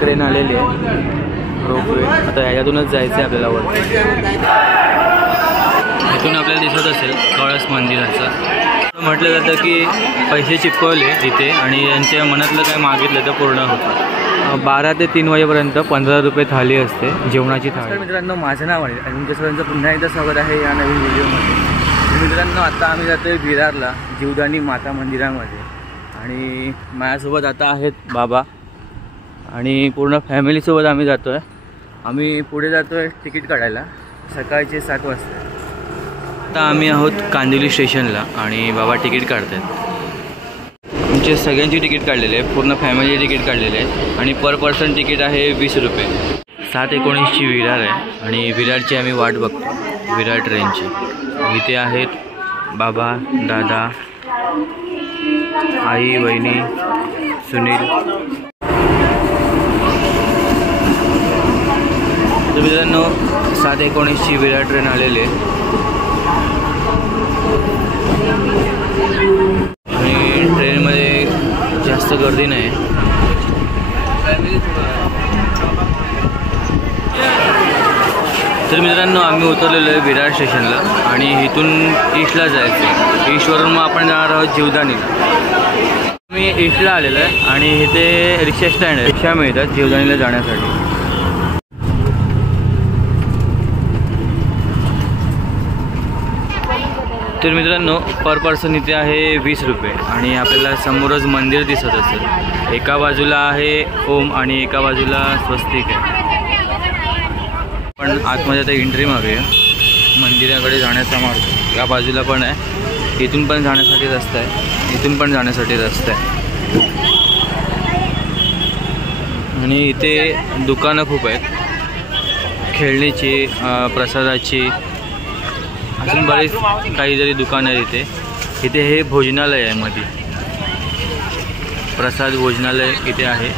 Train आलेली आहे ropeway. आता ह्याच्यातूनच जायचं आहे आपल्याला वर. इथून आपल्याला दिसत असेल कळस मंदिराचं. म्हटलं जातं की पैसे चिपकवले इथे आणि यांच्या मनातलं काय मागितलं तर पूर्ण होतं. 12 ते 3 वाजेपर्यंत 15 रुपये थाळी असते जेवणाची थाळी. मित्रांनो, माझं नाव आहे आणि तुमच्या सर्वांचं पुन्हा एकदा स्वागत आहे या नवीन व्हिडिओमध्ये. मित्रांनो, आता आम्ही जातो आहे विरारला जीवदानी माता मंदिरामध्ये आणि माझ्यासोबत आता आहेत बाबा आणि पूर्ण फॅमिलीसोबत आम्ही जातो आहे. आम्ही पुढे जातो आहे तिकीट काढायला सकाळचे 7 वाजता. आता आम्ही आहोत कांदिवली स्टेशनला आणि बाबा तिकीट काढत आहेत. आमचे सगळ्यांची तिकीट काढलेले आहे, पूर्ण फॅमिली तिकीट काढलेले आहे आणि पर पर्सन तिकीट आहे 20 रुपये. 7:19ची विरार आहे आणि विरारची आम्ही वाट बघतो, विरार ट्रेनची. इथे आहेत बाबा, दादा, आई, वहिनी, सुनील. तर मित्रांनो, 7:19ची विरार ट्रेन आलेली आहे आणि ट्रेनमध्ये जास्त गर्दी नाही. तर मित्रांनो, आम्ही उतरलेलो आहे विरार स्टेशनला आणि इथून ईस्टला जायचं आहे. ईस्टवरून मग आपण जाणार आहोत जीवदानीला. मी ईस्टला आलेलो आहे आणि इथे रिक्षा स्टँड आहे, रिक्षा मिळतात जीवदानीला जाण्यासाठी. तर मित्रांनो, पर पर्सन इथे आहे 20 रुपये आणि आपल्याला समोरच मंदिर दिसत असेल. एका बाजूला आहे ओम आणि एका बाजूला स्वस्तिक आहे. पण आतमध्ये आता एंट्री मारूया मंदिराकडे जाण्याचा मार्ग. या बाजूला पण आहे, इथून पण जाण्यासाठी रस्ता आहे, इथून पण जाण्यासाठी रस्ता आहे आणि इथे दुकानं खूप आहेत, खेळणीची, प्रसादाची, अजून बरेच काही जरी दुकानं आहे इथे. इथे हे भोजनालय आहे, मध्ये प्रसाद भोजनालय इथे आहे.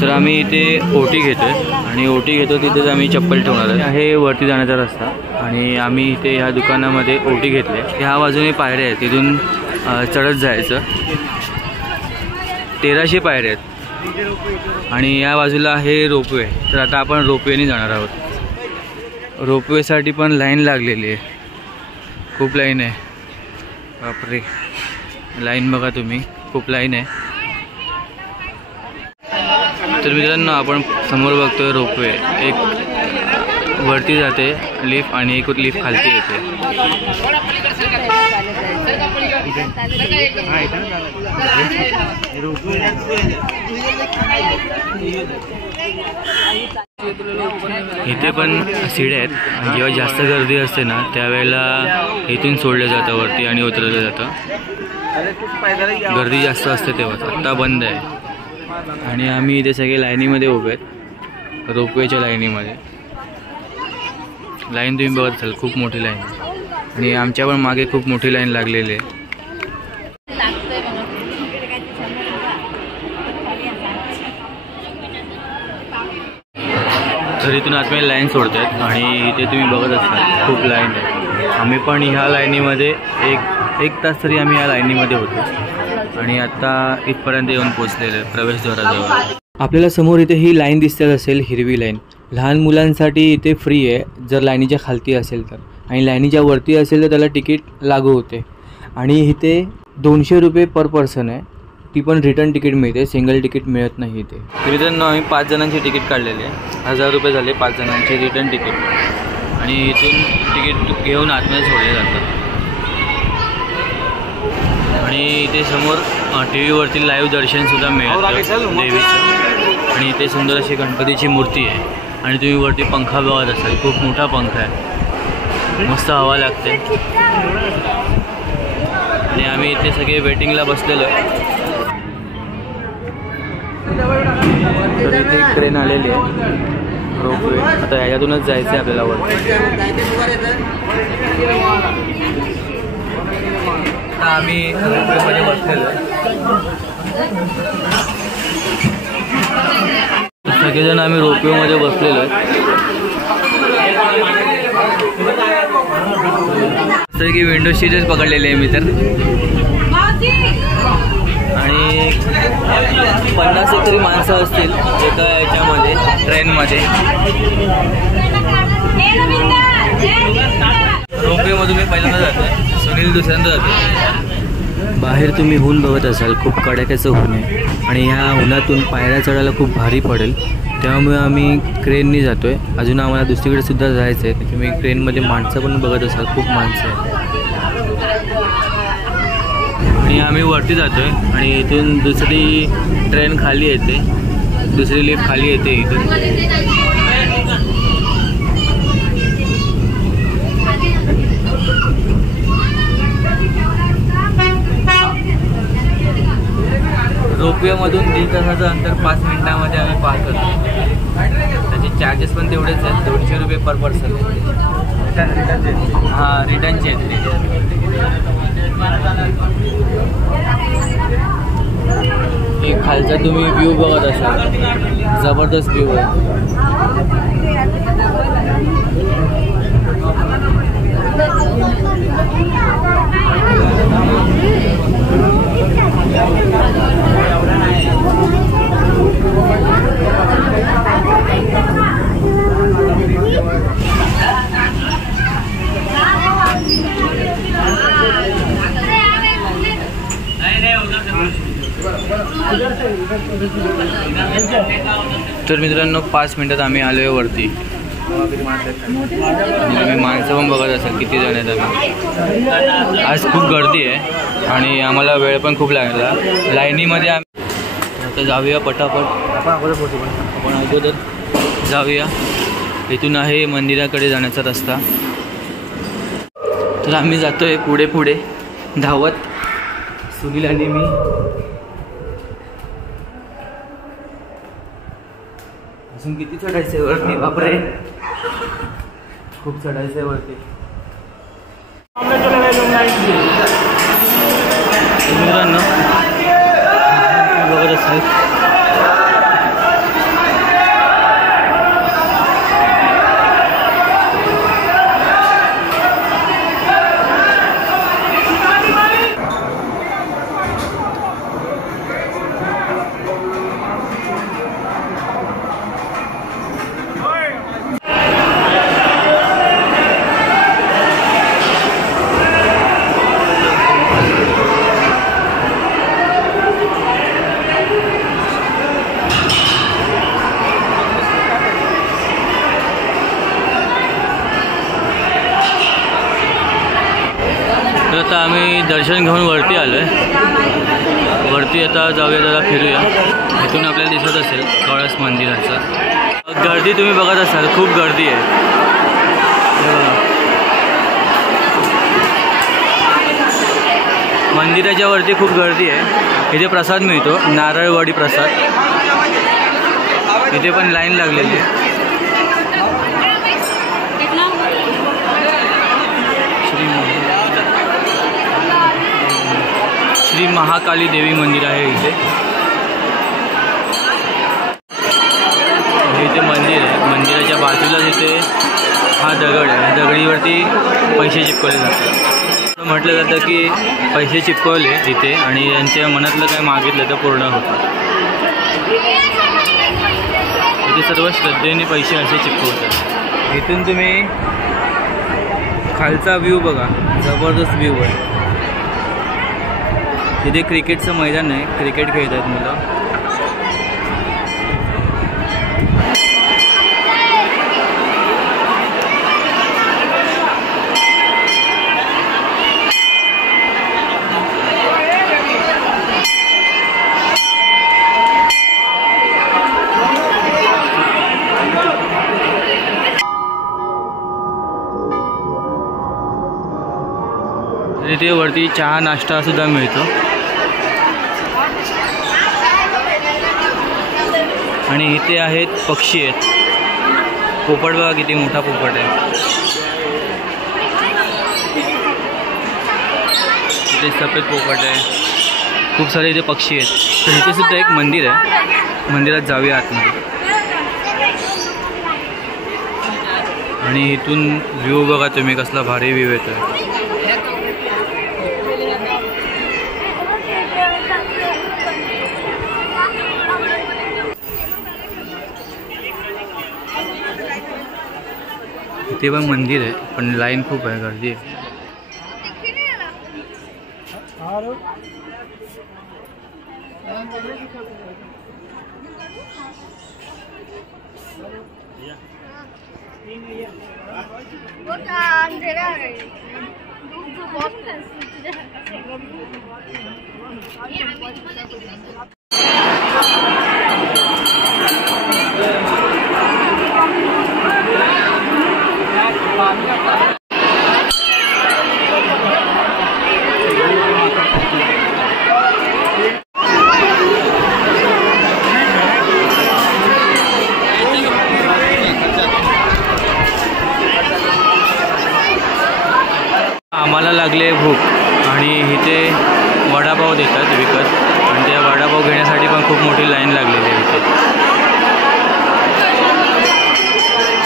तर आम्ही इथे ओटी घेतो आहे आणि ओटी घेतो तिथेच आम्ही चप्पल ठेवणार आहे. वरती जाण्याचा रस्ता आणि आम्ही इथे ह्या दुकानामध्ये ओटी घेतली. ह्या बाजूने पायऱ्या आहेत, तिथून चढत जायचं. 1300 पायऱ्या आहेत आणि या बाजूला आहे रोपवे. तर आता आपण रोपवेने जाणार आहोत. रोपवेसाठी पण लाईन लागलेली आहे, खूप लाईन आहे. बापरे, लाईन बघा तुम्ही, खूप लाईन आहे. तर मित्रांनो, आपण समोर बघतोय रोपवे. एक वरती जाते लिफ्ट आणि एक लिफ्ट खालती येते. इथे पण सीड्या आहेत आणि जेव्हा जास्त गर्दी असते ना त्यावेळेला इथून सोडलं जातं वरती आणि उतरलं जातं. गर्दी जास्त असते तेव्हा. आत्ता बंद आहे आणि आम्ही इथे सगळे लाईनीमध्ये उभे आहेत, रोपवेच्या लाईनीमध्ये. लाईन तुम्ही बघत असाल, खूप मोठी लाईन आणि आमच्या पण मागे खूप मोठी लाईन लागलेली आहे. तर इथून आतमध्ये लाईन सोडत आहेत आणि इथे तुम्ही बघत असाल खूप लाईन आहे. आम्ही पण ह्या लाईनीमध्ये एक तास तरी आम्ही ह्या लाईनीमध्ये होतो आणि आता इथपर्यंत येऊन पोचलेलं आहे प्रवेशद्वाराजवळ. आपल्याला समोर इथे ही लाईन दिसत असेल, हिरवी लाईन. लहान मुलांसाठी इथे फ्री आहे जर लाईनीच्या खालती असेल तर, आणि लाईनीच्या वरती असेल तर त्याला तिकीट लागू होते. आणि इथे 200 रुपये पर पर्सन आहे, ती पण रिटर्न तिकीट मिळते, सिंगल तिकीट मिळत नाही इथे. मित्रांनो, आम्ही 5 जणांची तिकीट काढलेली आहे. 1000 रुपये झाले 5 जणांचे रिटर्न तिकीट आणि इथून तिकीट घेऊन आतमध्ये सोडले जातात. आणि इथे समोर TV वरती लाईव्ह दर्शनसुद्धा मिळतं देवीचं. आणि इथे सुंदर अशी गणपतीची मूर्ती आहे आणि तुम्ही वरती पंखा बघत असाल, खूप मोठा पंखा आहे, मस्त हवा लागते. आणि आम्ही इथे सगळे वेटिंगला बसलेलो आहे. तर इथे एक ट्रेन आलेली आहे रोपवे. आता ह्याच्यातूनच जायचं आहे आपल्याला वर. आता आम्ही रोपवेमध्ये बसलेलो आहे. सगळेजण आम्ही रोपवेमध्ये बसलेलो आहे. असं की विंडो सीटच पकडलेली आहे मी तर. आणि 50 एक तरी माणसं असतील एका याच्यामध्ये ट्रेनमध्ये. रोपवेमधून मी पहिल्यांदा जातो, सुनील दुसऱ्यांदा जातो. बाहेर तुम्ही ऊन बघत असाल, खूप कडाक्याचं ऊन आहे आणि ह्या उन्हातून पायऱ्या चढायला खूप भारी पडेल. त्यामुळे आम्ही क्रेननी जातो आहे. अजून आम्हाला दुसरीकडे सुद्धा जायचं आहे. तुम्ही क्रेनमध्ये माणसं पण बघत असाल, खूप माणसं आहे. आणि आम्ही वरती जातो आहे आणि इथून दुसरी ट्रेन खाली येते, दुसरी लिफ्ट खाली येते इथून. रोपवेमधून 1.5 तासाचं अंतर 5 मिनिटांमध्ये आम्ही पार करतो. त्याचे चार्जेस पण तेवढेच आहेत, 200 रुपये पर पर्सन. हां, रिटर्नचे आहेत ते. एक खालचा तुम्ही व्ह्यू बघत असाल, जबरदस्त व्ह्यू आहे. तर मित्रांनो 5 मिनिटात आम्ही आलो आहे वरती. तुम्ही माणसं पण बघत असाल किती जण आहेत. आम्ही आज खूप गर्दी आहे आणि आम्हाला वेळ पण खूप लागला लाईनीमध्ये. आम्ही आता जाऊया पटापट, आपण अगोदर जाऊया. इथून आहे मंदिराकडे जाण्याचा रस्ता. तर आम्ही जातो आहे पुढे पुढे धावत, सुनील आणि मी. अजून किती चढायचं आहे वरती, बापरे खूप चढायचं आहे वरती. मित्रांनो बघत असाल, तर आता आम्ही दर्शन घेऊन वरती आलो आहे. वरती आता जाऊया, जरा फिरूया. इथून आपल्याला दिसत असेल कळस मंदिराचं. गर्दी तुम्ही बघत असाल, खूप गर्दी आहे. मंदिराच्या वरती खूप गर्दी आहे. इथे प्रसाद मिळतो, नारळवाडी प्रसाद. इथे पण लाईन लागलेली आहे. श्री महाकाली देवी मंदिर आहे इथे. इथे मंदिर आहे, मंदिराच्या बाजूलाच इथे हा दगड आहे. दगडीवरती पैसे चिपकवले जातात. म्हटलं जातं की पैसे चिपकवले इथे आणि यांच्या मनातलं काय मागितलं तर पूर्ण होतं. इथे सर्व श्रद्धेने पैसे असे चिपकवतात. इथून तुम्ही खालचा व्ह्यू बघा, जबरदस्त व्ह्यू आहे. इथे क्रिकेटचं मैदान आहे, क्रिकेट खेळत आहेत मुलं. इथे वरती चहा नाश्ता सुद्धा मिळतो. आणि इथे आहेत पक्षी आहेत. पोपट बघा किती मोठा पोपट आहे. इथे सफेद पोपट आहे, खूप सारे इथे पक्षी आहेत. तर इथे सुद्धा एक मंदिर आहे, मंदिरात जाऊया आतमध्ये. आणि इथून व्ह्यू बघा तुम्ही, कसला भारी व्ह्यू येतोय. इथे पण मंदिर आहे, पण लाईन खूप आहे, गर्दी आहे. आम्हाला लागले भूक आणि इथे वडापाव देतात विकत, आणि त्या वडापाव घेण्यासाठी पण खूप मोठी लाईन लागलेली आहे इथे.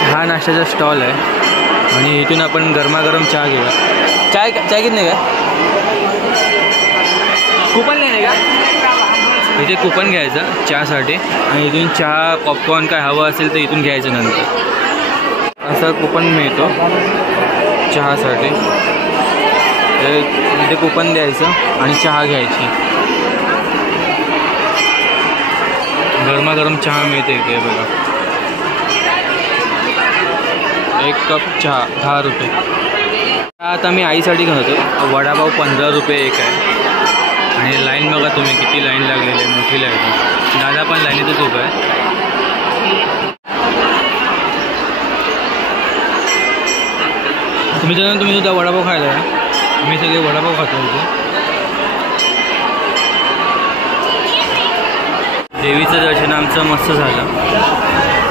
चहा नाश्त्याचा स्टॉल आहे आणि इथून आपण गरमागरम चहा घेऊया. चाय किती नाही का? कुपन नाही का? इथे कुपन घ्यायचं चहासाठी आणि इथून चहा पॉपकॉर्न काय हवं असेल तर इथून घ्यायचं नंतर. असं कुपन मिळतो चहासाठी. इथे कुपन द्यायचं आणि चहा घ्यायची. गरमागरम चहा मिळते इथे बघा. 1 कप चहा 10 रुपये. आता मी आईसाठी घेऊन होतो. वडापाव 15 रुपये एक आहे. आणि लाईन बघा तुम्ही किती लाईन लागलेली आहे, मोठी लाईन. दादा पण लाईनीतच उभा आहे. तुम्ही सुद्धा वडापाव खायला आहे. मी सगळे वडापाव खातो इथे. देवीचं दर्शन आमचं मस्त झालं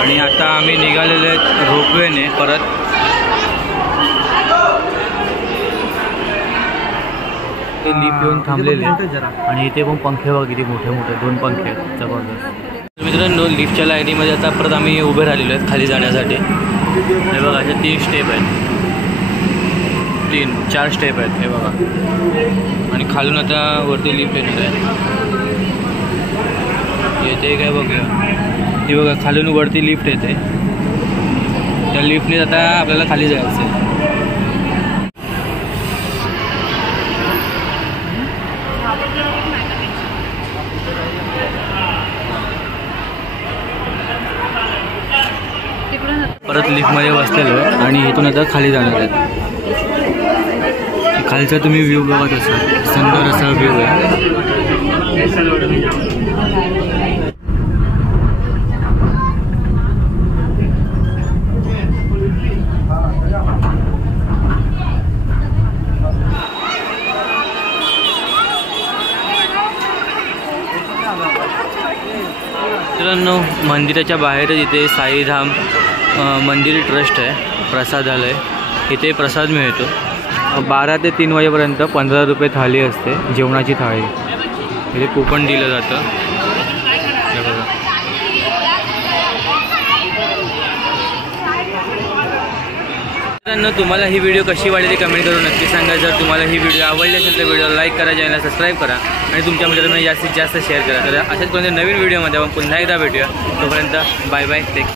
आणि आता आम्ही निघालेलो आहेत रोपवेने परत. ते लिफ्ट येऊन थांबलेले आणि इथे पण पंखे बघा किती मोठे मोठे, 2 पंखे आहेत जबरदस्त. मित्रांनो लिफ्टच्या लाईनीमध्ये आता परत आम्ही उभे राहिलेलो आहेत खाली जाण्यासाठी. हे बघा असे 3 स्टेप आहेत, 3-4 स्टेप आहेत हे बघा. आणि खालून आता वरती लिफ्ट येणार आहे. येते काय बघूया. ती बघा खालून वरती लिफ्ट येते. त्या लिफ्टने आता आपल्याला खाली जायचं आहे. परत लिफ्टमध्ये बसलेलो आणि इथून आता खाली जाणार आहे. खालचा तुम्ही व्ह्यू बघत असाल, सुंदर असा व्ह्यू आहे. मित्रांनो मंदिराच्या बाहेरच इथे साईधाम मंदिर ट्रस्ट आहे, प्रसादालय. इथे प्रसाद मिळतो. 12 ते 3 वाजेपर्यंत 15 रुपये थाळी असते, जेवणाची थाळी. इथे कुपन दिलं जातं. मित्रांनो तुम्हाला ही व्हिडिओ कशी वाटली ते कमेंट करून नक्की सांगा. जर तुम्हाला ही व्हिडिओ आवडली असेल तर व्हिडिओ लाईक करा, चॅनलला सबस्क्राईब करा आणि तुमच्या मित्रांना जास्तीत जास्त शेअर करा. तर अशाच कोणत्या नवीन व्हिडिओमध्ये आपण पुन्हा एकदा भेटूया. तोपर्यंत बाय बाय, टेक.